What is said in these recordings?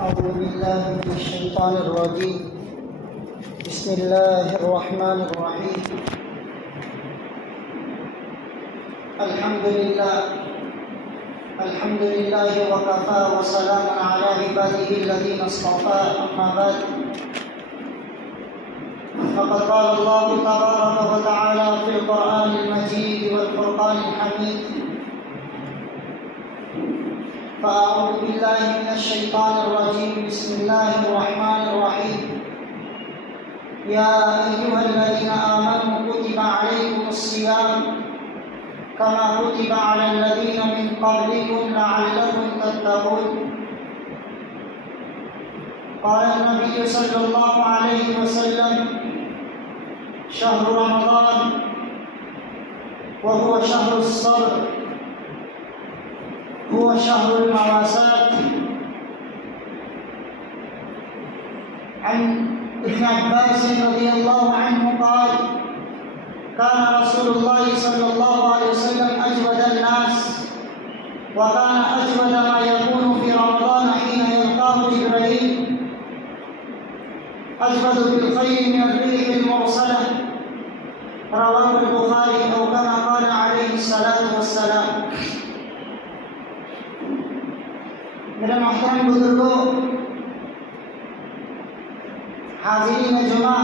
أعوذ بالله من الشيطان الرجيم. بسم الله الرحمن الرحيم. الحمد لله وكفى وسلام على عباده الذين اصطفى. أما بعد فقد قال الله تبارك وتعالى في القرآن المجيد والفرقان الحميد: فأعوذ بالله من الشيطان الرجيم. بسم الله الرحمن الرحيم. يا أيها الذين آمنوا كتب عليكم الصيام كما كتب على الذين من قبلكم لعلكم تتقون. قال النبي صلى الله عليه وسلم: شهر رمضان وهو شهر الصبر، هو شهر المواساة. عن ابن عباس رضي الله عنه قال: كان رسول الله صلى الله عليه وسلم أجود الناس، وكان أجود ما يكون في رمضان حين يلقاه جبريل، أجود بالخير من الريح المرسلة. رواه البخاري، أو كما قال عليه الصلاة والسلام. میرے محترم بزرگوں، حاضرین جمعہ،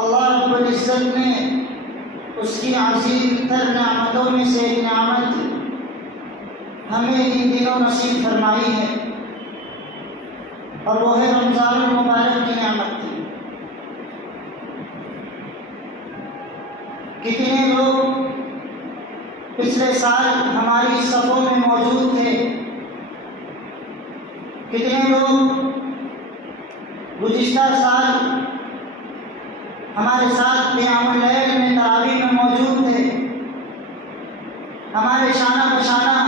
اللہ رب العزت نے اس کی عظیم تر نعمتوں میں سے ایک نعمت ہمیں ان دنوں نصیب فرمائی ہے، اور وہ ہے رمضان المبارک کی نعمت. کتنے لوگ پچھلے سال ہماری صفوں میں موجود تھے، کتنے لوگ گزشتہ سال ہمارے ساتھ قیام اللیل میں تراویح میں موجود تھے. ہمارے شانہ بشانہ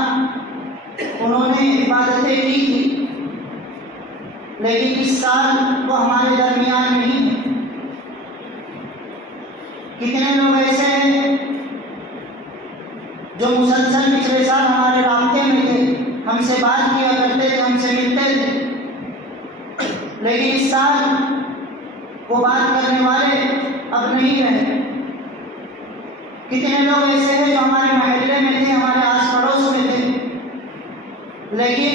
انہوں نے عبادتیں کی تھی، لیکن اس سال وہ ہمارے درمیان نہیں ہیں. کتنے لوگ ایسے ہیں جو مسلسل پچھلے سال ہمارے رابطے میں تھے، ہم سے بات کیا کرتے تھے، ہم سے ملتے تھے، لیکن اس سال وہ بات کرنے والے اب نہیں رہے. کتنے لوگ ایسے ہیں جو ہمارے محلے میں تھے، ہمارے آس پڑوس میں تھے، لیکن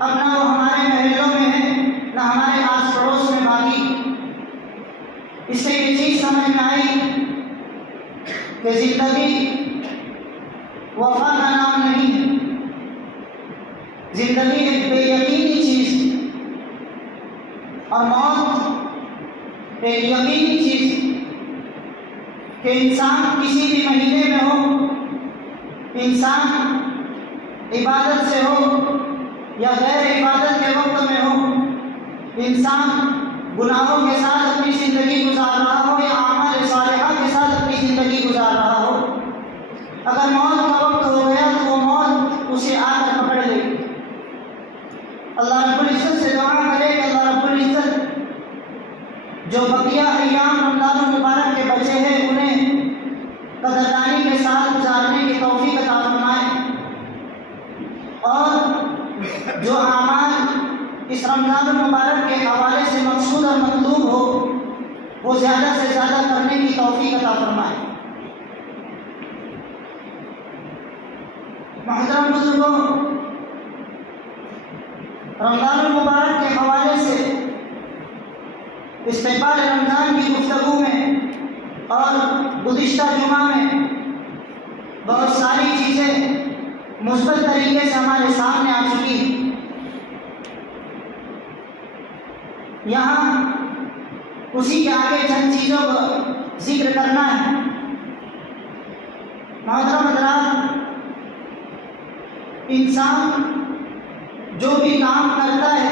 اب نہ وہ ہمارے محلوں میں ہیں، نہ ہمارے آس پڑوس میں باقی. اس سے یہ چیز سمجھ میں آئی کہ زندگی وفا کا نام نہیں ہے. زندگی ایک بے یقینی چیز ہے، اور موت ایک یقینی چیز ہے کہ انسان کسی بھی مہینے میں ہو، انسان عبادت سے ہو یا غیر عبادت کے وقت میں ہو، انسان گناہوں کے ساتھ اپنی زندگی گزار رہا ہو یا اعمال صالحہ کے ساتھ اپنی زندگی گزار رہا ہو، اگر موت کا وقت ہو گیا تو وہ موت اسے آ کر پکڑ لے گی. اللہ رب العزت سے دعا کرے کہ اللہ رب العزت جو بقیہ ایام رمضان المبارک کے بچے ہیں انہیں قدردانی کے ساتھ گزارنے کی توفیق عطا فرمائے، اور جو اعمال اس رمضان المبارک کے حوالے سے مقصود اور مطلوب ہو وہ زیادہ سے زیادہ کرنے کی توفیق عطا فرمائے. محترم بزرگوں، رمضان المبارک کے حوالے سے استقبال رمضان کی گفتگو میں اور گزشتہ جمعہ میں بہت ساری چیزیں مثبت طریقے سے ہمارے سامنے آ چکی ہیں. یہاں اسی کے آگے چند چیزوں کا ذکر کرنا ہے. محترم حضرات، انسان جو بھی کام کرتا ہے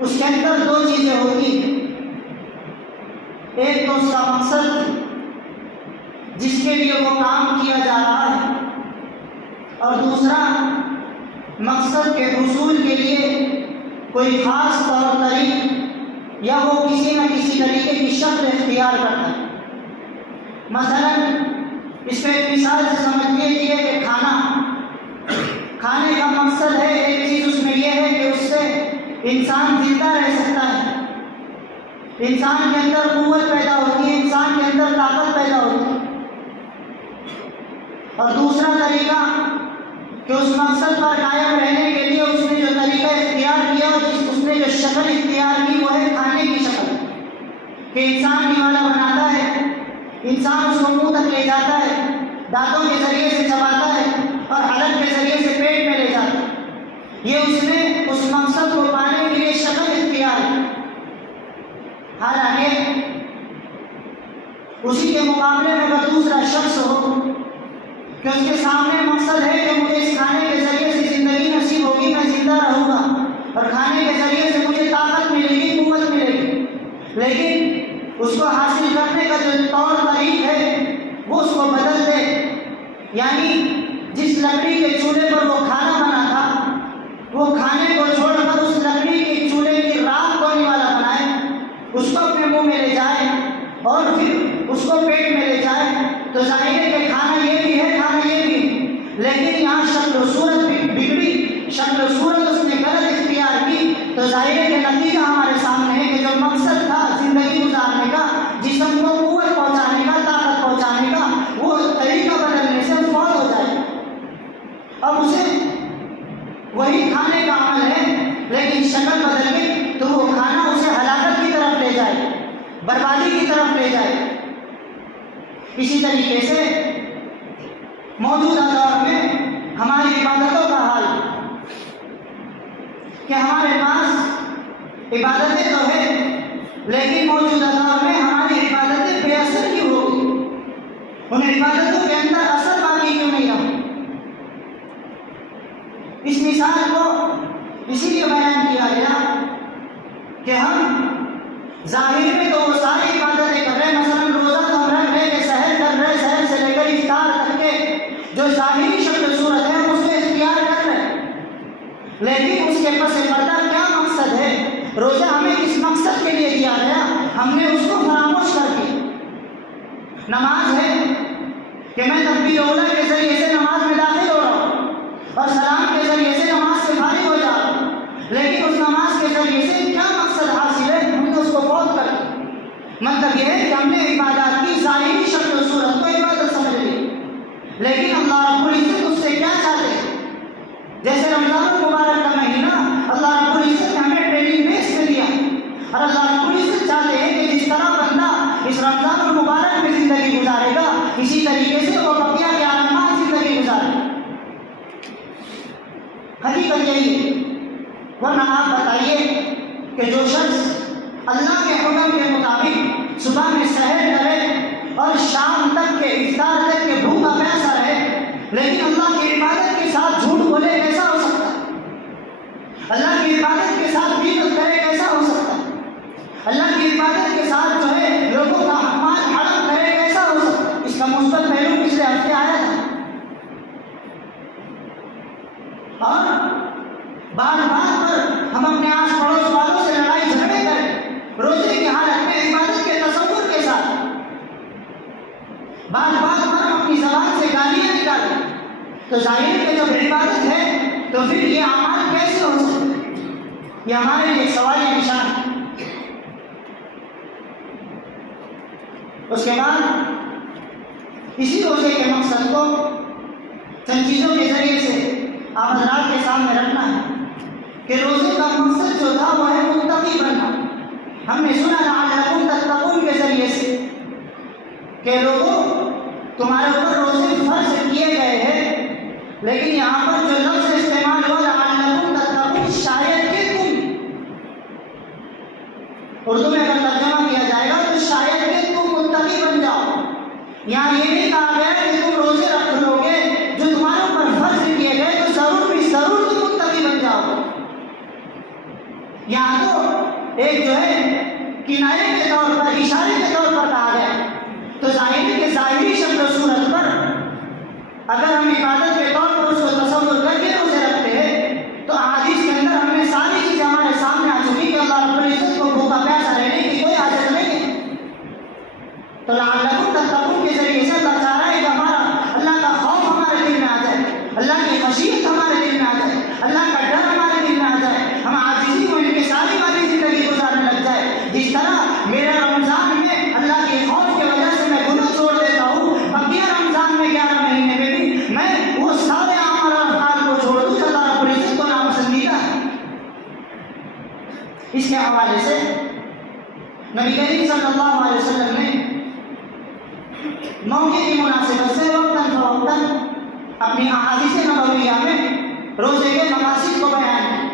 اس کے اندر دو چیزیں ہوتی ہیں. ایک تو اس کا مقصد جس کے لیے وہ کام کیا جا رہا ہے، اور دوسرا مقصد کے حصول کے لیے کوئی خاص طور طریق یا وہ کسی نہ کسی طریقے کی شکل اختیار کرتا ہے. مثلا اس پہ ایک مثال سے سمجھ لیجیے کہ کھانے کا مقصد مقصد ہے، ایک چیز اس میں یہ ہے کہ اس سے انسان زندہ رہ سکتا ہے، انسان کے اندر قوت پیدا ہوتی ہے، انسان کے اندر طاقت پیدا ہوتی ہے۔ اور دوسرا طریقہ کہ اس مقصد پر قائم رہنے کے لیے اس نے جو طریقہ اختیار کیا، اس نے جو شکل اختیار کی، وہ ہے کھانے کی شکل، کہ انسان نوالا بناتا ہے، انسان اس کو منہ تک لے جاتا ہے، دانتوں کے ذریعے سے چباتا ہے اور حلق کے ذریعے سے پیٹ میں لے جاتا ہے۔ یہ اس نے اس مقصد کو پانے کے لیے شکل اختیار کی۔ حالانکہ اسی کے مقابلے میں اگر دوسرا شخص ہو کہ اس کے سامنے مقصد ہے کہ مجھے اس کھانے کے ذریعے سے زندگی نصیب ہوگی، میں زندہ رہوں گا اور کھانے کے ذریعے سے مجھے طاقت ملے گی، قوت ملے گی، لیکن اس کو حاصل کرنے کا جو طور طریق ہے وہ اس کو بدل دے، یعنی جس لکڑی کے چولہے پر وہ کھانا بنا تھا، وہ کھانے کو چھوڑ کر اس لکڑی کے چولہے کی راکھ کو نوالا بنائے، اس کو اپنے منہ میں لے جائے اور پھر اس کو پیٹ میں لے جائے، تو ظاہر ہے کہ کھانا یہ بھی ہے، کھانا یہ بھی ہے، لیکن یہاں شکل و صورت بگڑی، شکل و صورت اس نے غلط اختیار کی، تو ظاہر ہے کہ نتیجہ ہمارے سامنے ہے کہ جو مقصد تھا زندگی گزارنے کا، جسم کو قوت پہنچانے کا، طاقت پہنچانے کا، وہ طریقہ بدلنے سے فوت ہو جائے۔ اب اسے وہی کھانے کا عمل ہے لیکن شکل بدل گئی، تو وہ کھانا اسے ہلاکت کی طرف لے جائے، بربادی کی طرف لے جائے۔ اسی طریقے سے موجودہ دور میں ہماری عبادتوں کا حال کہ ہمارے پاس عبادتیں تو ہیں لیکن موجودہ دور میں ہماری عبادتیں بے اثر کیوں ہو گئی؟ ان عبادتوں کے اندر اثر باقی کیوں نہیں رہا؟ اس مثال کو اسی لیے بیان کیا گیا کہ ہم ظاہر میں تو وہ ساری عبادتیں کر رہے ہیں، مثلا روزہ تو ہم رکھ رہے کہ سحر کر رہے، سحر سے لے کر افطار تک کے جو ظاہری شکل صورت ہے ہم اس کو اختیار کر رہے ہیں، لیکن اس کے پس پردہ کیا مقصد ہے؟ روزہ ہمیں کس مقصد کے لیے دیا گیا، ہم نے اس کو فراموش کر دیا۔ نماز ہے کہ میں تکبیر اولیٰ کے ذریعے سے نماز میں داخل ہو رہا ہوں اور سلام کے ذریعے سے نماز سے فارغ ہو جا رہا ہوں، لیکن اس نماز کے ذریعے سے کیا مقصد حاصل ہے؟ ہم نے اس کو فوت کر دیا۔ مطلب یہ ہے کہ ہم نے عبادات کی ظاہری شکل و صورت کو عبادت سمجھ لی، لیکن اللہ رب العزت اس سے کیا چاہتے ہیں؟ جیسے رمضان المبارک کا مہینہ اللہ رب العزت نے ہمیں ٹریننگ بیس میں دیا، اور اللہ رب العزت چاہتے ہیں کہ جس طرح بندہ اس رمضان المبارک میں زندگی گزارے گا، اسی طریقے سے وہ بقیہ کے عالمات زندگی گزارے گا۔ حقیقت یہی ہے، ورنہ آپ بتائیے کہ جو شخص اللہ کے حکم کے مطابق صبح میں سحر کرے اور شام تک کے افطار تک کے بھوکا پیاسا رہے، لیکن اللہ کی عبادت کے ساتھ جھوٹ بولے، کیسا ہو سکتا ہے؟ اللہ کی عبادت کے ساتھ غیبت کرے، کیسا ہو سکتا ہے؟ اللہ کی عبادت کے ساتھ جو ہے لوگوں کا مال حرام کرے، کیسا ہو سکتا ہے؟ اس کا مثبت پہلو پچھلے ہفتے آیا تھا۔ اور بار بار پر ہم اپنے آس پڑوس والوں سے لڑائی جھگڑے کریں، روزے کی حالت میں عبادت کے تصور کے ساتھ، بار بار پر ہم اپنی زبان سے گالیاں نکالیں، تو ظاہر ہے جب عبادت ہے تو پھر یہ اعمال کیسے ہو سکتے ہیں؟ یہ ہمارے لیے سوال نشان ہے۔ اس کے بعد اسی روزے کے مقصد کو چند چیزوں کے ذریعے سے آپ حضرات کے سامنے رکھنا ہے کہ روزے کا مقصد جو تھا وہ ہے متقی بننا۔ ہم نے سنا لعلکم تتقون کے ذریعے سے کہ لوگوں تمہارے اوپر روزے فرض کیے گئے ہیں، لیکن یہاں پر جو لفظ استعمال ہوا لعلکم تتقون، شاید کہ تم، اردو میں اگر ترجمہ کیا جائے گا تو شاید کہ تم متقی بن جاؤ۔ یہاں یہ نہیں کہا گیا کہ تم روزے رکھ لو گے جو تمہارے اوپر فرض کیے گئے تو ضرور بھی ضرور تم متقی بن جاؤ۔ یہاں تو ایک جو ہے کنایے کے طور پر، اشارے کے طور پر کہا گیا، تو ظاہری کے ظاہری شکل و صورت پر اگر ہم عبادت کے طور پر اس کو تصور کر کے روزے رکھتے ہیں تو احادیث کے اندر ہم نے ساری چیزیں ہمارے سامنے آ چکی کہ اللہ رب العزت کو بھوکا پیاسا رہنے کی کوئی حاجت نہیں ہے۔ تو لعلکم تتقون کے ذریعے سے اللہ چاہ رہا ہے کہ ہمارا اللہ کا خوف ہمارے دل میں آ جائے، اللہ کی خشیت ہمارے دل میں آ جائے، اللہ نبی کریم صلی اللہ علیہ وسلم نے موقع کی مناسبت سے وقتاً فوقتاً اپنی احادیث نبویہ میں روزے کے مقاصد کو بیان کیا،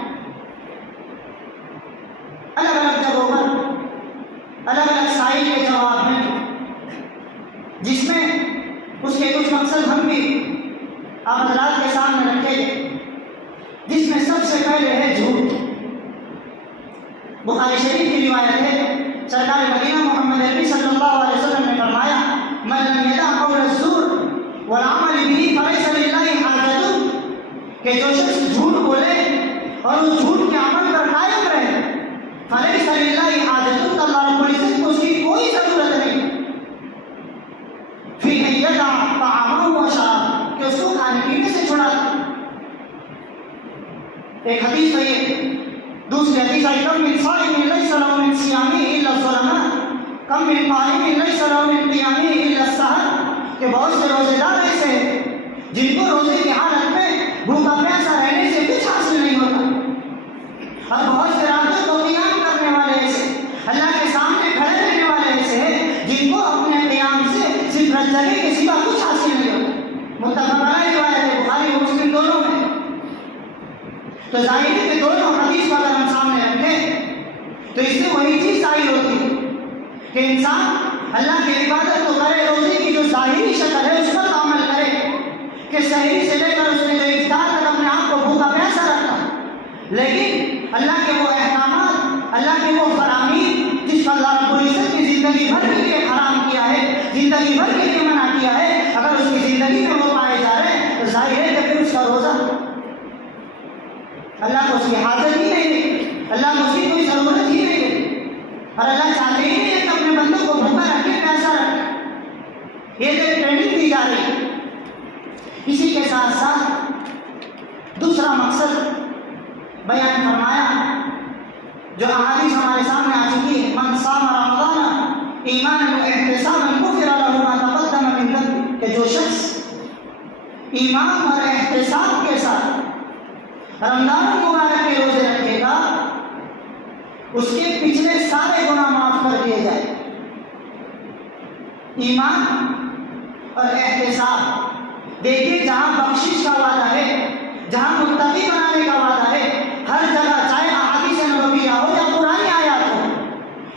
الگ الگ جگہوں پر الگ الگ سائل کے جواب میں، جس میں اس کے کچھ مقصد ہم بھی آپ حضرات کے سامنے رکھے گئے، جس میں سب سے پہلے ہے جھوٹ۔ بخاری شریف کی روایت ہے، سرکار مدینہ محمد عربی صلی اللہ علیہ وسلم نے فرمایا، من لم يدع قول الزور والعمل به فليس لله حاجة، کہ جو شخص جھوٹ بولے اور اس جھوٹ کے عمل پر قائم رہے، فليس لله حاجة، اللہ رب العزت کو اس کی کوئی ضرورت نہیں فی ان یدع طعامه وشرابه، کہ اس کو کھانے پینے سے چھڑا دے۔ ایک حدیث ہے یہ، دوسری حدیث ہے، کم من صائم لیس له من صیامه الا الظلماء، کم من قائم لیس له من قیامه الا السحر، کہ بہت سے روزے دار ایسے ہیں جن کو روزے کی حالت میں بھوکا پیاسا رہنے سے کچھ حاصل نہیں ہوتا، اور بہت سے راتوں کو قیام کرنے والے ایسے، اللہ کے سامنے کھڑے رہنے والے ایسے ہیں جن کو اپنے قیام سے صرف رجنے کے سوا کچھ حاصل نہیں ہوتا۔ متفق علیہ روایت ہے، بخاری اور مسلم دونوں میں۔ تو ظاہر ہے کہ دونوں حدیث کو اگر ہم سامنے رکھیں تو اس سے وہی چیز ظاہر ہوتی ہے کہ انسان اللہ کی عبادت تو کرے، روزے کی جو ظاہری شکل ہے اس پر عمل کرے، کہ سحری سے لے کر اس نے جو افطار تک اپنے آپ کو بھوکا پیاسا رکھا، لیکن اللہ کے وہ احکامات، اللہ کے وہ فرامین جس کو اللہ رب العزت کی زندگی بھر کے لیے حرام کیا ہے، زندگی بھر کے لیے منع کیا ہے، اگر اس کی زندگی میں وہ پائے جا رہے ہیں تو ظاہر ہے کہ پھر اس کا روزہ اللہ کو اس کی حاجت ہی نہیں ہے، اللہ کو اس کی کوئی ضرورت ہی نہیں ہے، اور اللہ چاہتے ہی نہیں ہے کہ اپنے بندوں کو بھوکا رکھے، پیاسا رکھے۔ یہ جو ٹریننگ دی جا رہی ہے، اسی کے ساتھ ساتھ دوسرا مقصد بیان فرمایا جو احادیث ہمارے سامنے آ چکی ہے، من صام رمضان ایمانا واحتسابا غفر له ما تقدم من ذنبه، کہ جو شخص ایمان اور احتساب کے ساتھ رمضان المبارک کے روزے رکھے گا، اس کے پچھلے سارے گناہ معاف کر دیے جائے۔ ایمان اور احتساب، دیکھیے جہاں بخشش کا وعدہ ہے، جہاں متقی بنانے کا وعدہ ہے، ہر جگہ چاہے احادیث نبویہ ہو یا قرآن آیات ہو،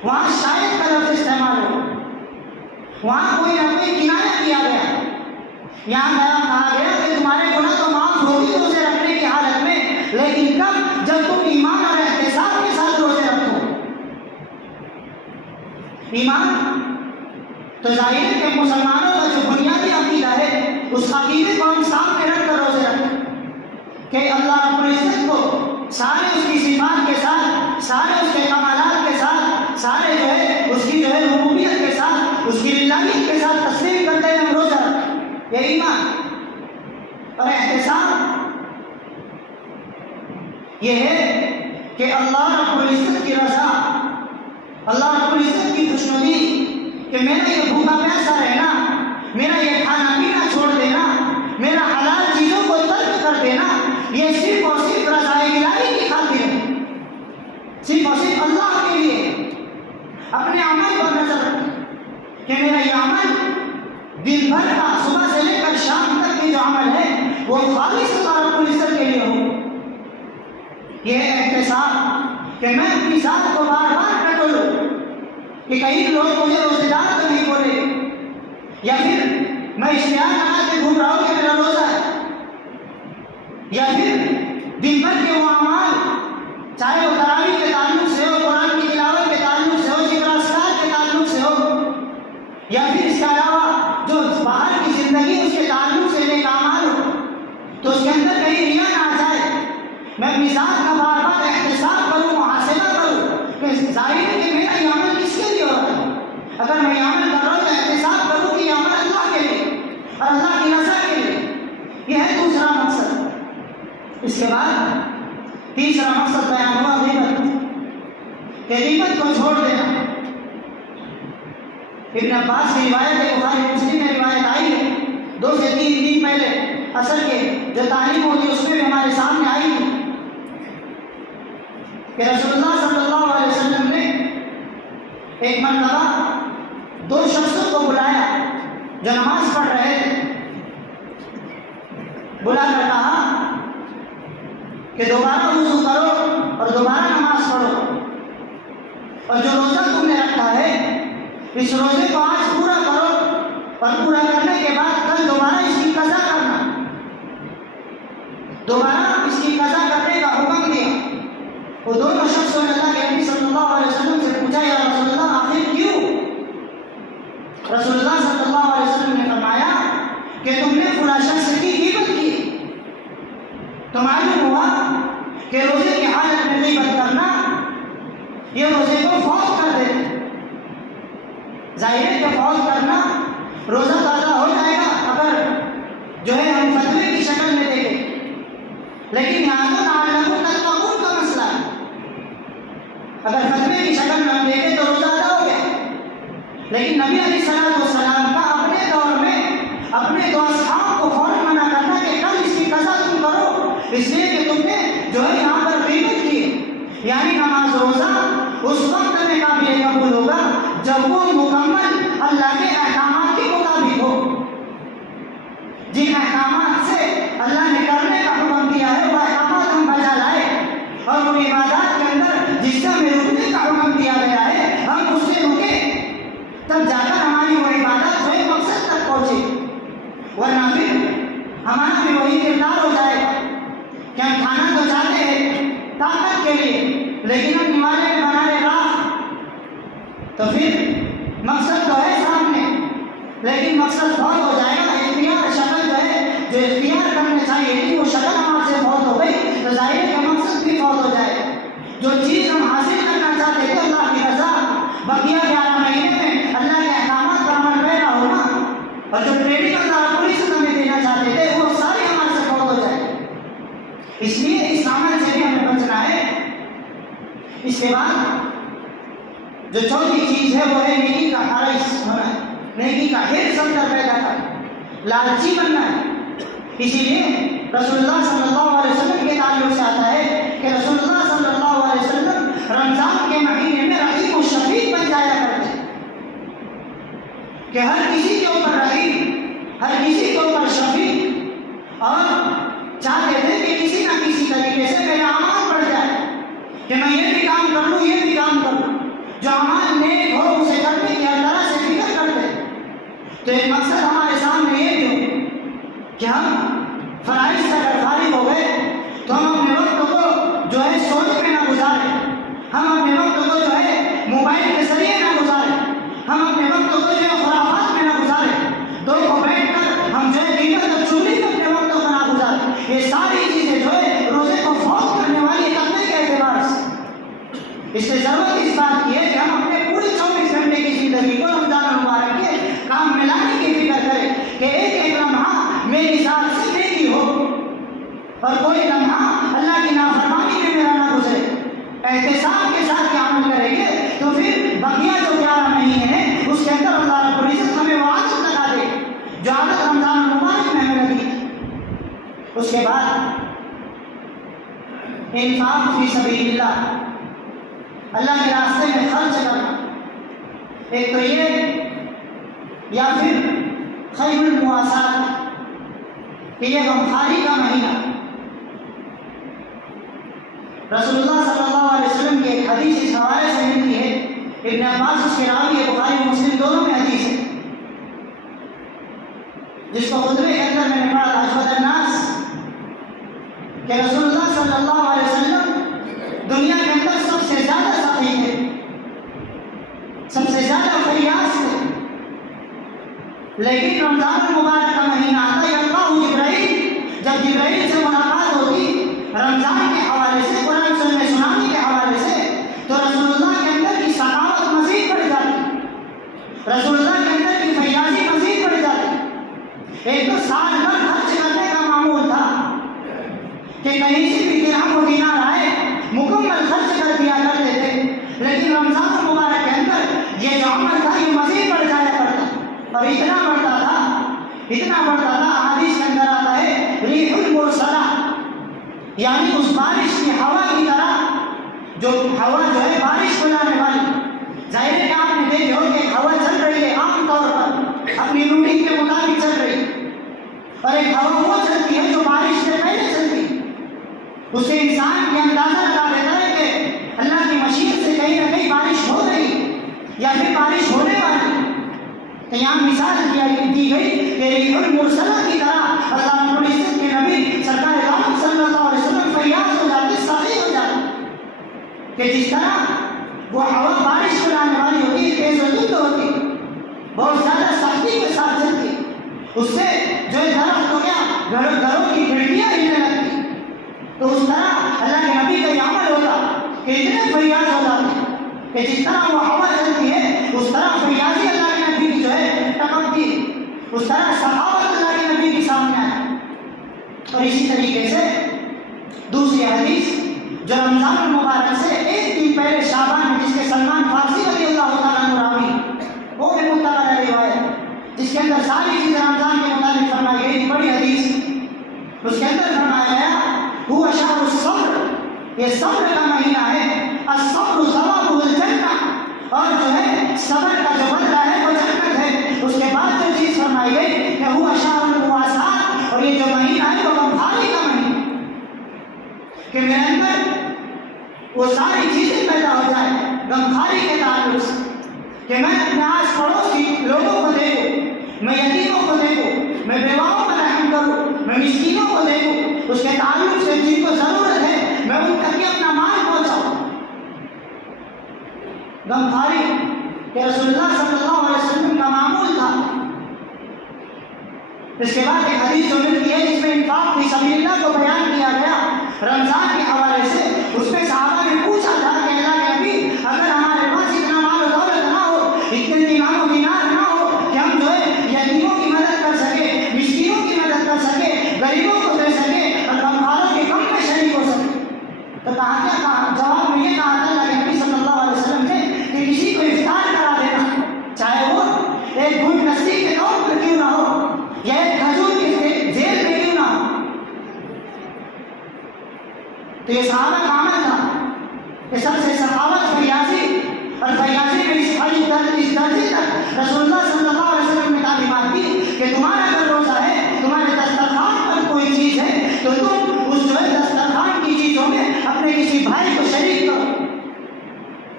وہاں شاید کا لفظ استعمال ہو، وہاں کوئی نہ کوئی کنایہ کیا گیا، یہاں کہا گیا کہ تمہارے گناہ تو معاف ہوگی روزے رکھنے کی حالت میں، لیکن کب؟ جب تم ایمان اور احتساب کے ساتھ روزے رکھو۔ ایمان تو ظاہر ہے کہ مسلمانوں کا جو بنیادی عقیدہ ہے، اس عقیدے کو ہم سامنے رکھ کر روزے رکھیں کہ اللہ رب العزت کو سارے اس کی صفات کے ساتھ، سارے اس کے کمالات کے ساتھ، سارے جو ہے اس کی جو ہے ربوبیت کے ساتھ، اس کی الہیت کے ساتھ تسلیم کرتے ہیں ہم روزہ رکھیں۔ یہ ایمان اور احتساب یہ ہے کہ اللہ رب العزت کی رضا، اللہ رب العزت کی خوشنودی، کہ میرا یہ بھوکا پیاسا رہنا، میرا یہ کھانا پینا چھوڑ دینا، میرا حلال چیزوں کو ترک کر دینا، یہ صرف اور صرف رضا الہی کی خاطر ہے، صرف اور صرف اللہ کے لیے۔ اپنے عمل پر نظر رکھیں کہ میرا یہ عمل دن بھر کا، صبح سے لے کر شام تک کی جو عمل ہے وہ خالص اللہ رب العزت کے لیے ہو۔ یہ ہے احتساب کہ میں اپنی ذات کو بار بار ٹٹولوں کہ کہیں لوگ مجھے روزے دار تو نہیں بولے، یا پھر میں اشتہار لگا کے گھوم رہا ہوں کہ میرا روزہ ہے، یا پھر دن بھر کے وہ اعمال، چاہے وہ تراویح کے تعلق سے ہو، قرآن کی تلاوت کے تعلق سے ہو، ذکر اذکار کے تعلق سے ہو، یا پھر اس کے علاوہ جو باہر کی زندگی اس کے تعلق سے نیک اعمال ہو، تو اس کے اندر کہیں ریا نہ آ جائے، میں اپنی ذات کا بار بار احتساب کروں، محاسبہ کروں کہ ظاہر ہے کہ میرا یہ عمل کس کے لیے ہو رہا ہے، اگر میں یہ عمل کر رہا ہوں تو احتساب کروں کہ یہ عمل اللہ کے لیے اور اللہ کی رضا کے لیے۔ یہ ہے دوسرا مقصد۔ اس کے بعد تیسرا مقصد بیان ہوا غیبت، کہ غیبت کو چھوڑ دینا۔ ابن عباس کی روایت ہے، بخاری مسلم میں روایت آئی ہے، 2 سے 3 دن پہلے عصر کے جو تعلیم ہوتی اس میں بھی ہمارے سامنے آئی تھی کہ رسول اللہ صلی اللہ علیہ وسلم نے ایک مرتبہ دو شخصوں کو بلایا جو نماز پڑھ رہے تھے، بلا کر کہا کہ دوبارہ وضو کرو اور دوبارہ نماز پڑھو، اور جو روزہ تم نے رکھا ہے اس روزے کو آج پورا کرو، اور پورا کرنے کے بعد کل دوبارہ اس کی قضا کرنا۔ دوبارہ اس کی قضا کرنے کا حکم دیا۔ وہ دونوں شخصوں نے اللہ کے نبی صلی اللہ علیہ وسلم سے پوچھا، یا رسول اللہ آخر کیوں؟ رسول اللہ صلی اللہ علیہ وسلم نے فرمایا کہ تم نے فلاں شخص کی غیبت کی، تو معلوم ہوا کہ روزے کی حالت میں غیبت کرنا یہ روزے کو فوت کر دیتے۔ ظاہر ہے کہ فوت کرنا روزہ تازہ ہو جائے گا اگر جو ہے ہم فتوے کی شکل میں دیکھیں، لیکن یہاں تو لعلکم تتقون کا مسئلہ ہے۔ اگر فتوے کی شکل میں ہم دیکھیں تو روزہ ادا ہو گیا، لیکن نبی علیہ الصلوۃ والسلام کا اپنے دور میں اپنے دو اصحاب کو فوراً منع کرنا کہ کل اس کی قضا تم کرو، اس لیے کہ تم نے جو ہے یہاں پر غیبت کی، یعنی نماز روزہ اس وقت میں قابل قبول ہوگا جب وہ مکمل اللہ کے احکامات کے مطابق ہو۔ جن احکامات سے اللہ نے کرنے کا حکم دیا ہے وہ احکامات ہم بجا لائے، اور ان عبادات کے اندر جس سے ہمیں رکنے کا حکم دیا گیا ہے ہم اس سے رکیں، تب جا کر ہماری وہ عبادت جو ہے مقصد تک پہنچے، ورنہ پھر ہمارا بھی وہی کردار ہو جائے گا کہ ہم کھانا تو چاہتے ہیں طاقت کے لیے، لیکن ہم نمازیں میں بنانے راہ، تو پھر مقصد تو ہے سامنے لیکن مقصد فوت ہو جائے گا۔ اختیار شکل جو ہے جو اختیار کرنے چاہیے تھی وہ شکل ہمارے سے فوت ہو گئی، تو ظاہر ہے کہ مقصد بھی فوت ہو جائے گا۔ جو چیز ہم حاصل کرنا چاہتے تھے اللہ کی رضا، بقیہ 11 مہینے میں اللہ کے احکامات کا عمل پیرا ہونا، اور جو ٹریننگ اللہ پوری ہمیں دینا چاہتے تھے وہ سارے ہمارے سے فوت ہو جائے۔ اس لیے اس عمل سے بھی ہمیں بچنا ہے۔ اس کے بعد جو چوتھی چیز ہے وہ ہے نیکی کا حرص ہونا، نیکی کا حرص اندر پیدا کرنا، لالچی بننا ہے۔ اسی لیے رسول اللہ صلی اللہ علیہ وسلم کے تعلق سے آتا ہے کہ رسول اللہ صلی اللہ علیہ وسلم رمضان کے مہینے میں رحیم و شفیق بن جایا کرتے کہ ہر کسی کے اوپر رحیم، ہر کسی کے اوپر شفیق، اور چاہتے تھے کہ کسی نہ کسی طریقے سے میرا اعمال بڑھ جائے، کہ میں یہ بھی کام کر لوں یہ بھی کام کر لوں، جو اعمال نیک ہو اسے کرنے کی ہر طرح سے فکر کرتے۔ تو ایک مقصد ہمارے سامنے یہ بھی ہو کہ ہم فرائض سے اگر فارغ ہو گئے تو ہم اپنے وقت کو جو ہے سوچ میں نہ گزاریں، ہم اپنے وقت کو جو ہے موبائل کے ذریعے نہ گزاریں، ہم اپنے وقت کو جو ہے خرافات میں نہ گزاریں، دو کو بیٹھ کر ہم جو ہے غیبت اور چغلی میں اپنے وقت کو نہ گزاریں۔ یہ ساری چیزیں جو ہے روزے کو فوت کرنے والی کرنے کے اعتبار سے، اس لیے ضرورت اس بات کی ہے کہ ہم اپنے پورے 24 گھنٹے کی زندگی کو رمضان المبارک کے کام میں لانے کی فکر کریں کہ ایک ایک لمحہ میری ذات سے نیکی ہو، اور کوئی لمحہ اللہ کی نافرمانی میں میرا نہ گزرے۔ احتساب کے ساتھ عمل کریں گے تو پھر بقیہ جو 11 مہینے ہیں اس کے اندر اللہ رب العزت ہمیں وہ عادت لگا دے جو عادت رمضان المبارک میں ہمیں لگی۔ اس کے بعد انفاق فی سبیل اللہ، اللہ کے راستے میں خرچ کرنا، ایک تو یہ، یا پھر خیر المواسات کہ یہ غمخواری کا مہینہ۔ رسول اللہ صلی اللہ علیہ وسلم کی ایک حدیث اس حوالے سے ملتی ہے، ابن عباس اس کے راوی ہے، بخاری و مسلم دونوں میں حدیث ہے، جس کو خطبے کے اندر میں نے پڑھا اشهد الناس کہ رسول اللہ صلی اللہ علیہ وسلم دنیا کے اندر سب سے زیادہ سخی تھے، سب سے زیادہ فریاض تھے، لیکن رمضان المبارک کا مہینہ آتا ہے، اللہ جبرائیل، جب جبرائیل سے ملاقات ہوتی رمضان کے حوالے سے، قرآن سنانے کے حوالے سے، تو رسول اللہ کے اندر کی سخاوت مزید بڑھ جاتی، رسول اللہ کے اندر کی فیاضی مزید بڑھ جاتی۔ ایک تو سال بھر خرچ کرنے کا معمول تھا کہ کہیں سے بھی درہم و دینار آئے مکمل خرچ کر دیا کرتے تھے، لیکن رمضان المبارک کے اندر یہ جو عمل تھا یہ مزید بڑھ جایا کرتا، اور اتنا بڑھتا تھا احادیث کے اندر آتا ہے ریح المرسلہ، یعنی اس بارش کی ہوا کی طرح، جو ہوا جو ہے بارش کو لانے والی، ظاہر ہے کہ آپ ایک ہوا چل رہی ہے عام طور پر اپنی روٹین کے مطابق چل رہی ہے، اور ایک ہوا وہ چلتی ہے جو بارش سے پہلے چلتی ہے، اس سے انسان یہ اندازہ لگا دیتا ہے کہ اللہ کی مشیت سے کہیں نہ کہیں بارش ہو رہی یا پھر بارش ہونے والی۔ تو یہاں مثال دی گئی کہ ریح المرسلہ کی طرح اللہ رب العزت کے نبی سرکار عالم صلی اللہ علیہ وسلم فیاض ہو جاتے، سخی ہو جاتے، کہ جس طرح وہ ہوا بارش کو لانے والی ہوتی ہے، تیز و تند ہوتی، بہت زیادہ سختی کے ساتھ چلتی، اس سے جو درخت ہو گیا گھروں کی کھڑکیاں ہلنے لگتی، تو اس طرح اللہ کے نبی کا یہ عمل ہوتا کہ اتنے فیاض ہو جاتے کہ جس طرح وہ ہوا چلتی ہے اس طرح فیاضی اللہ کے نبی کی جو ہے ٹپکتی، اس طرح سخاوت اللہ کے نبی کے سامنے آئی۔ اور اسی طریقے سے دوسری حدیث جو رمضان المبارک سے ایک دن پہلے شعبان میں، جس کے سلمان فارسی رضی اللہ تعالیٰ عنہ راوی، وہ بھی متبع روایت، جس کے اندر ساری چیزیں رمضان کے متعلق فرمائی گئی، بڑی حدیث، اس کے اندر فرمایا گیا هو شهر الصبر، یہ صبر کا مہینہ ہے، الصبر ثوابہ الجنہ، اور جو ہے صبر کا جو بدلہ ہے وہ جنت ہے۔ اس کے بعد جو چیز فرمائی گئی کہ هو شهر المواساة، اور یہ جو مہینہ ہے وہ غمخواری کا مہینہ، کہ میرے اندر وہ ساری چیزیں پیدا ہو جائیں غمخواری کے تعلق سے، کہ میں اپنے آس پڑوس کی لوگوں کو دیکھوں، میں یتیموں کو دیکھوں، میں بیواؤں پر رحم کروں، میں مسکینوں کو دیکھوں، اس کے تعلق سے جن کو ضرورت ہے میں ان تک اپنا مال پہنچاؤں۔ غمخواری کہ رسول اللہ صلی اللہ علیہ وسلم کا معمول تھا۔ اس کے بعد ایک حدیث جو ملتی ہے جس میں انفاق فی سبیل اللہ کو بیان کیا گیا رمضان کے حوالے سے، اس میں صحابہ نے پوچھا تھا کہ اللہ کے نبی اگر ہمارے پاس اتنا مال و دولت نہ ہو، اتنے دینار و دینار نہ ہو کہ ہم جو ہے یتیموں کی مدد کر سکے، مسکینوں کی مدد کر سکے، غریبوں کو دے سکے اور غمخواروں کے غم میں شریک ہو سکے، تو کہا کیا کہا؟ جواب میں یہ کہا تھا اللہ کے نبی صلی اللہ علیہ وسلم نے کہ کسی کو افطار کرا دینا، چاہے وہ ایک گھونٹ لسی کے طور پر کیوں نہ ہو یا ایک کھجور کی جیل میں کیوں نہ ہو۔ تو یہ صحابہ کا عمل تھا کہ سب سے سخاوت فیاضی، اور فیاضی میں اس درجے تک رسول اللہ صلی اللہ علیہ وسلم نے تعلیمات دی کہ تمہارا اگر روزہ ہے، تمہارے دسترخوان پر کوئی چیز ہے تو تم اس جو ہے دسترخوان کی چیزوں میں اپنے کسی بھائی کو شریک کرو۔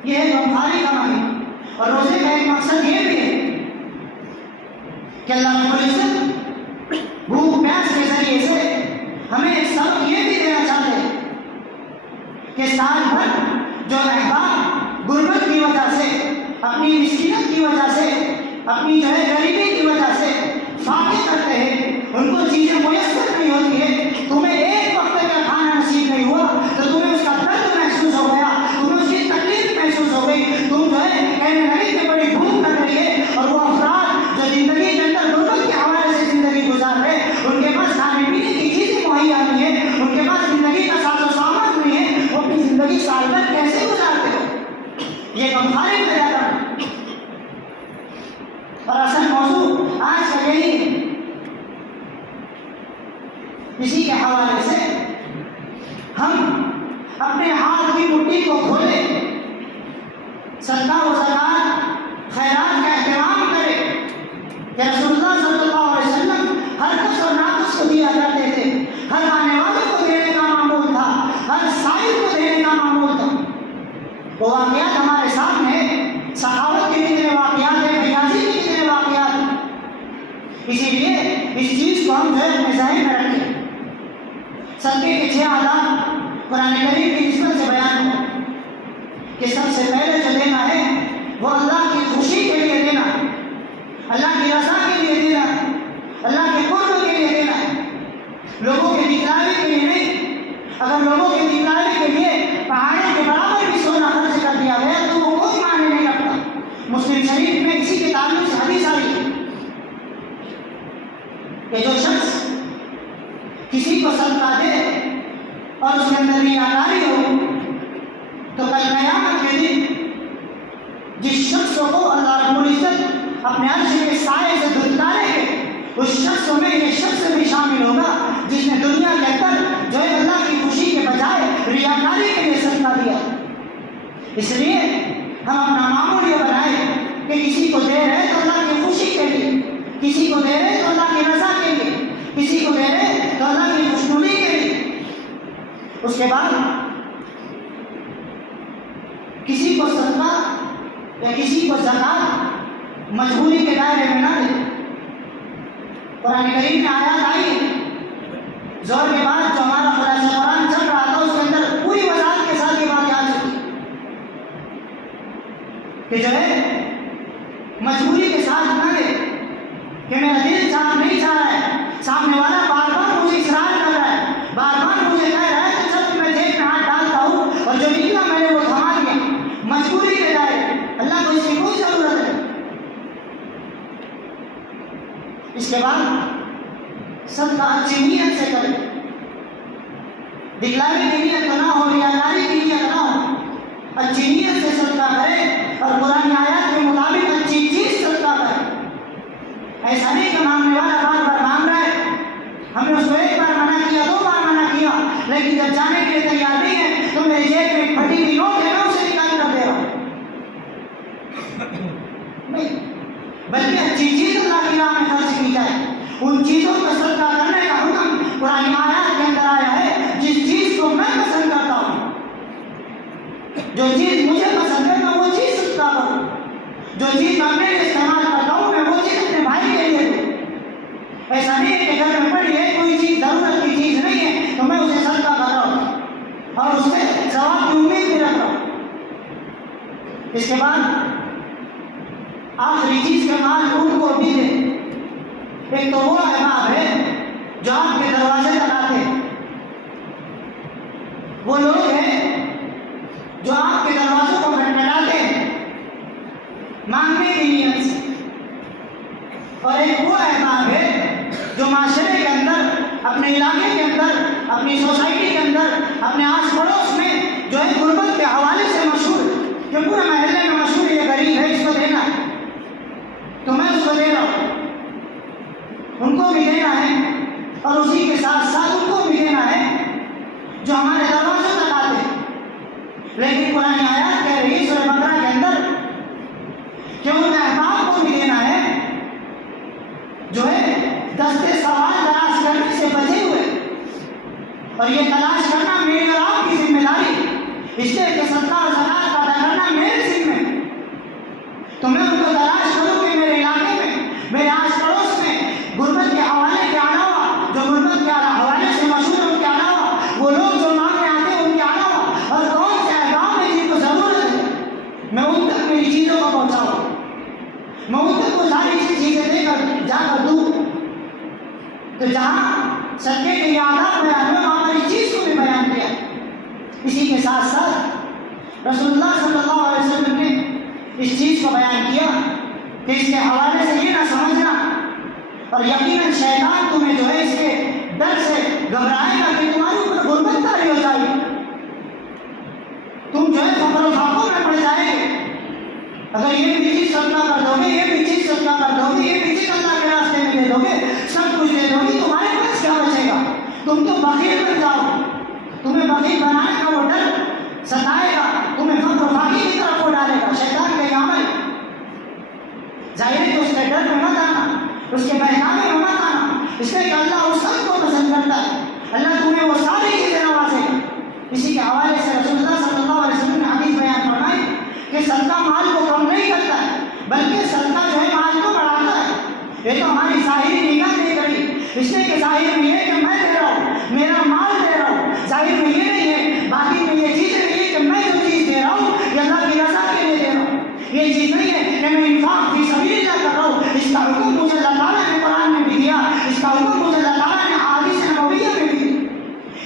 یہ ہے غمخواری کا معنی۔ اور روزے کا ایک مقصد یہ بھی ہے کہ اللہ رب العزت بھوک پیاس کے ذریعے سے ہمیں ایک سبق یہ بھی دینا چاہتے ہیں کہ سال بھر جو احباب غربت کی وجہ سے، اپنی مسکینت کی وجہ سے، اپنی جو ہے غریبی کی وجہ سے فاقے کرتے ہیں، ان کو چیزیں میسر نہیں ہوتی ہے، تمہیں ایک وقت کا کھانا نصیب نہیں ہوا تو تمہیں اس کا درد محسوس ہو گیا، تمہیں اس کی تکلیف محسوس ہو گئی، تم جو ہے کہنے لگے کہ بڑی بھوک لگ رہی ہے، اور وہ افراد جو زندگی کے اندر غربت کے حوالے سے زندگی گزار رہے ہیں، ان کے پاس کھانے پینے کی چیزیں مہیا نہیں ہے، ان کے پاس زندگی کا ساز و سامان نہیں ہے، وہ اپنی زندگی سال بھر کیسے گزارتے ہو؟ یہ غمخواری پیدا کرنا۔ اور اصل موضوع آج کا یہی ہے۔ اسی کے حوالے سے ہم اپنے ہاتھ کی مٹھی کو کھولیں، صدقہ و زکات خیرات کا اہتمام کریں کہ رسول اللہ صلی اللہ علیہ وسلم ہر کس اور ناقص کو دیا کرتے تھے، ہر آنے والے کو دینے کا معمول تھا، ہر سائل کو دینے کا معمول تھا۔ وہ واقعات ہمارے سامنے ہیں، سخاوت کے کتنے واقعات ہیں، فیاضی کے کتنے واقعات ہیں۔ اسی لیے اس چیز کو ہم جو ہے اپنے ذہن میں رکھیں۔ صدقے کے 6 آداب قرآن کریم کی نسبت سے بیان ہے کہ سب سے پہلے جو دینا ہے وہ اللہ کی خوشی کے لیے دینا ہے، اللہ کی رضا کے لیے دینا ہے، اللہ کے قرب کے لیے دینا ہے، لوگوں کے دکھلاوے کے لیے نہیں۔ اگر لوگوں کے دکھلاوے کے لیے پہاڑوں کے برابر بھی سونا خرچ کر دیا گیا تو وہ کوئی معنی نہیں رکھتا۔ مسلم شریف میں اسی کے تعلق سے حدیث آئی ہے کہ جو شخص کسی کو صدقہ دے اور اس کے اندر ریاکاری ہو تو کل قیامت کے دن جس شخص کو اللہ رب العزت اپنے عرش کے سائے سے دھلکارے گے، اس شخص میں یہ شخص بھی شامل ہوگا جس نے دنیا کے اندر جو ہے اللہ کی خوشی کے بجائے ریاکاری کے لیے صدقہ دیا۔ اس لیے ہم اپنا معمول یہ بنائیں کہ کسی کسی کو دے رہے تو اللہ کی رضا کے لیے، کسی کو دے رہے تو اللہ کی خوشنودی کے لیے۔ اس کے بعد کسی کو صدقہ یا کسی کو زکات مجبوری کے دائرے میں نہ دے۔ قرآن کریم میں آیات آئی زور کے بعد جو ہمارا خلاصہ قرآن چل رہا تھا اس کے اندر پوری وضاحت کے ساتھ یہ بات آ چکی کہ جو ہے مجبوری کے ساتھ نہ دے کہ میرا دل نہیں چاہ رہا ہے، سامنے والا بار بار مجھے اصرار کر رہا ہے، بار بار مجھے کہہ رہا ہے کہ جب میں جیب میں ہاتھ ڈالتا ہوں اور جو نکلا میں نے وہ تھما دیا، مجبوری کے دائرے، اللہ کو اس کی کوئی ضرورت ہے۔ اس کے بعد صدقہ اچھی نیت سے کرے، دکھلاوے کی نیت نہ ہو، ریاکاری کی نیت نہ ہو، اچھی نیت سے صدقہ کرے اور قرآن آیات کے مطابق اچھی چیز صدقہ کرے۔ ایسا نہیں کہ مانگنے والا بار بار مانگ رہا ہے، ہم نے اس کو ایک بار منع کیا، 2 بار منع کیا، لیکن جب جانے کے لیے تیار نہیں ہے تو میرے جیب میں ایک پھٹی ہوئی نوٹ ہے، میں اسے نکال کر دے رہا ہوں۔ نہیں، بلکہ اچھی چیز اللہ کی راہ میں خرچ کی جائے۔ ان چیزوں کا صدقہ کرنے کا حکم قرآن آیات کے اندر آیا ہے جس چیز کو میں پسند کرتا ہوں، جو چیز مجھے پسند ہے میں وہ چیز صدقہ کروں، جو چیز میں اپنے لیے استعمال کرتا ہوں میں وہ چیز اپنے بھائی کے لیے دوں۔ ایسا نہیں ہے کہ گھر میں پڑی ہے کوئی چیز ضرورت کی چیز نہیں ہے تو میں اسے صدقہ کر رہا ہوں اور اس سے ثواب کی امید بھی رکھ رہا ہوں۔ اس کے بعد آخری چیز کے مال ان کو بھی دے۔ ایک تو وہ احباب ہے جو آپ کے دروازے تک آتے ہیں، وہ لوگ ہیں جو آپ کے دروازوں کو کھٹکھٹاتے ہیں مانگنے کی نیت سے، اور ایک وہ احباب ہے جو معاشرے کے اندر، اپنے علاقے کے اندر، اپنی سوسائٹی کے اندر، اپنے آس پڑوس میں جو ہے غربت کے حوالے سے مشہور ہے، کہ پورے محلے میں مشہور ہے یہ غریب ہے، اس کو دینا ہے تو میں اس کو دے رہا ہوں، ان کو بھی دینا ہے اور اسی کے ساتھ ساتھ ان کو بھی دینا ہے جو ہمارے دروازوں تک آتے ہیں۔ لیکن قرآن آیات کہہ رہی ہے سورہ بقرہ کے اندر کہ ان احباب کو بھی دینا ہے جو ہے دستے سوال تلاش کرنے سے بچے ہوئے، اور یہ تلاش کرنا میری اور آپ کی ذمہ داری، اس لیے کہ صدقہ اور زکات کا ادا کرنا میرے ذمہ ہے، تو میں ان کو تلاش کروں کہ میرے علاقے میں، میرے آس پڑوس میں غربت کے حوالے کے علاوہ، جو غربت کے حوالے سے مشہور ہیں ان کے علاوہ، وہ لوگ جو مانگنے آتے ہیں ان کے علاوہ، اور کون سے احباب ہیں جن کو ضرورت ہے، میں ان تک میری چیزوں کو پہنچاؤں، میں ان تک وہ ساری چیزیں دے کر جا کر دوں۔ تو جہاں صدقے کے یہ آداب بیان ہوئے وہاں پر اس چیز کو بھی بیان کیا۔ اسی کے ساتھ ساتھ رسول اللہ صلی اللہ علیہ وسلم نے اس چیز کو بیان کیا کہ اس کے حوالے سے یہ نہ سمجھنا، اور یقیناً شیطان تمہیں جو ہے اس کے ڈر سے گھبرائے گا کہ تمہارے اوپر غربت طاری ہو جائے گی، تم جو ہے فقر و فاقوں میں پڑ جائے گے، اگر یہ بھی چیز صدقہ کر دو گے، یہ بھی چیز صدقہ کر دو گے، یہ بھی چیز اللہ کے راستے میں دے دو گے، سب کچھ دے دو گے، تمہارے پاس کیا بچے گا؟ تم تو بخیل بن جاؤ، تمہیں بخیل بنانے کا وہ ڈر ستائے گا، تمہیں فقر و فاقے کی طرف وہ ڈالے گا، شیطان کا یہ عمل۔ ظاہر ہے کہ اس کے ڈر میں مت آنا، اس کے بہکاوے میں مت آنا، اس لیے کہ اللہ اس سب کو پسند کرتا ہے، اللہ تمہیں وہ ساری چیزیں نوازے گا۔ اسی کے حوالے سے رسول اللہ صلی اللہ علیہ وسلم نے حدیث بیان فرمائی کہ صدقہ مال کو کم نہیں کرتا ہے بلکہ صدقہ جو ہے مال کو بڑھاتا ہے۔ یہ تو ہماری ظاہری نگاہ دیکھ رہی، اس لیے کہ ظاہر میں یہ کہ میں دے رہا ہوں، میرا مال دے رہا ہوں، ظاہر میں یہ نہیں ہے، باقی میں یہ چیز نہیں ہے کہ میں جو چیز دے رہا ہوں یہ اللہ کی رضا کے لیے دے رہا ہوں، یہ چیز نہیں ہے کہ میں انفاق فی سبیل اللہ کر رہا ہوں، اس کا حکم مجھے اللہ تعالیٰ نے قرآن میں بھی دیا، اس کا حکم مجھے اللہ تعالیٰ نے احادیث نبویہ میں بھی دیا،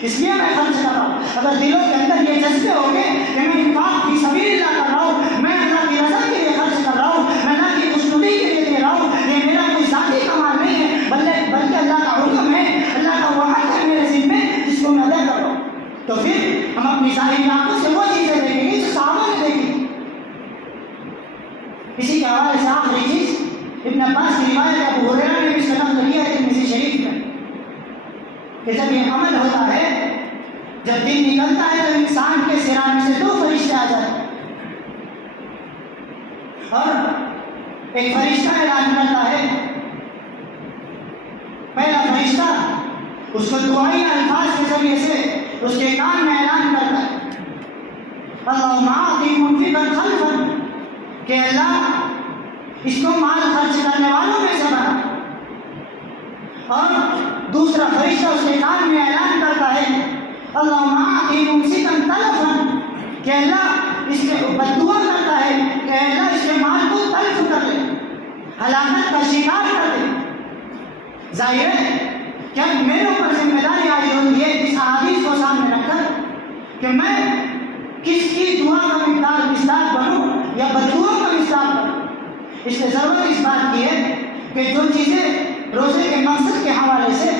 اس لیے میں خرچ کر رہا ہوں۔ اگر دلوں کے اندر یہ جذبے ہوں گے کہ میں انفاق فی سبیل اللہ کر رہا ہوں، میں اللہ کی رضا کے لیے خرچ کر رہا ہوں، میں اللہ کی خوشنودی کے لیے دے رہا ہوں، یہ میرا کوئی ذاتی کمال نہیں ہے بلکہ اللہ کا حکم ہے، اللہ کا وعدہ ہے میرے ذمہ جس کو میں ادا کر رہا ہوں، تو پھر ہم اپنی ظاہری آنکھوں سے وہ چیزیں دیکھیں گے جو صحابہ نے دیکھی۔ اسی کے حوالے سے آخری چیز ابن عباس کی روایت ہے، ابو ہریرہ نے بھی اس کا نقل کیا ہے ترمذی شریف میں، کہ جب یہ عمل ہوتا ہے، جب دن نکلتا ہے تو انسان کے سرانے سے 2 فرشتے آ جاتے ہیں، اور ایک فرشتہ اعلان کرتا ہے اس کو دعائی الفاظ کے ذریعے سے اس کے کان میں اعلان کرتا ہے اللہم اعطِ منفقا خلفا کہ اللہ اس کو مال خرچ کرنے والوں میں سے بنا. اور دوسرا فرشتہ اس کے کان میں اعلان کرتا ہے اللہم اعطِ ممسکا تلفا کہ اللہ اس کے بد دعا کرتا ہے کہ اللہ اس کے مال کو تلف کر لے، ہلاکت کا شکار کر دے. ظاہر ہے کہ میرے اوپر ذمہ داری آئی ہوئی ہے اس احادیث کو سامنے رکھ کر کہ میں کس کی دعا کا مصداق بنوں یا بددعا کا مصداق بنوں. اس لیے ضرورت اس بات کی ہے کہ جو چیزیں روزے کے مقصد کے حوالے سے،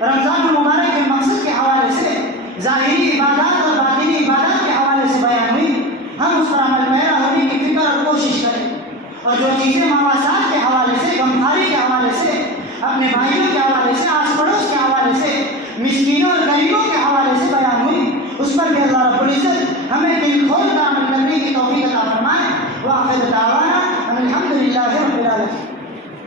رمضان المبارک کے مقصد کے حوالے سے، ظاہری عبادات اور باطنی عبادات کے حوالے سے بیان ہوئی، ہم اس پر عمل پیرا ہونے کی فکر اور کوشش کریں. اور جو چیزیں مواسات کے حوالے سے، غمخواری کے حوالے سے، اپنے بھائیوں